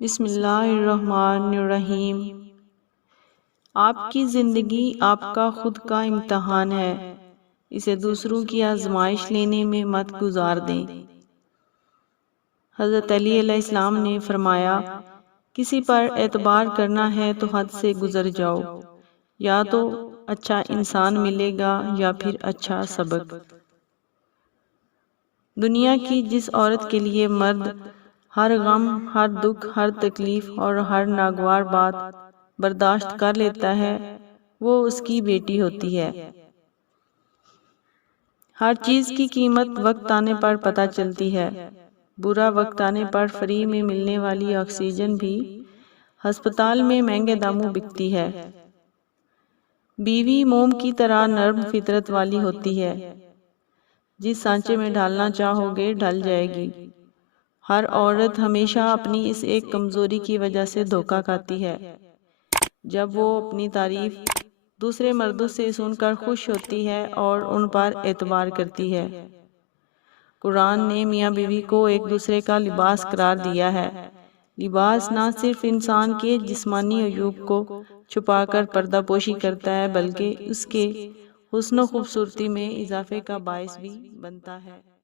بسم اللہ الرحمن الرحیم۔ آپ کی زندگی آپ کا خود کا امتحان ہے، اسے دوسروں کی آزمائش لینے میں مت گزار دیں۔ حضرت علی علیہ السلام نے فرمایا، کسی پر اعتبار کرنا ہے تو حد سے گزر جاؤ، یا تو اچھا انسان ملے گا یا پھر اچھا سبق۔ دنیا کی جس عورت کے لیے مرد ہر غم، ہر دکھ، ہر تکلیف اور ہر ناگوار بات برداشت کر لیتا ہے، وہ اس کی بیٹی ہوتی ہے۔ ہر چیز کی قیمت وقت آنے پر پتہ چلتی ہے۔ برا وقت آنے پر فری میں ملنے والی آکسیجن بھی ہسپتال میں مہنگے داموں بکتی ہے۔ بیوی موم کی طرح نرم فطرت والی ہوتی ہے، جس سانچے میں ڈھالنا چاہو گے ڈھل جائے گی۔ ہر عورت ہمیشہ اپنی اس ایک کمزوری کی وجہ سے دھوکہ کھاتی ہے، جب وہ اپنی تعریف دوسرے مردوں سے سن کر خوش ہوتی ہے اور ان پر اعتبار کرتی ہے۔ قرآن نے میاں بیوی کو ایک دوسرے کا لباس قرار دیا ہے۔ لباس نہ صرف انسان کے جسمانی عیوب کو چھپا کر پردہ پوشی کرتا ہے، بلکہ اس کے حسن و خوبصورتی میں اضافے کا باعث بھی بنتا ہے۔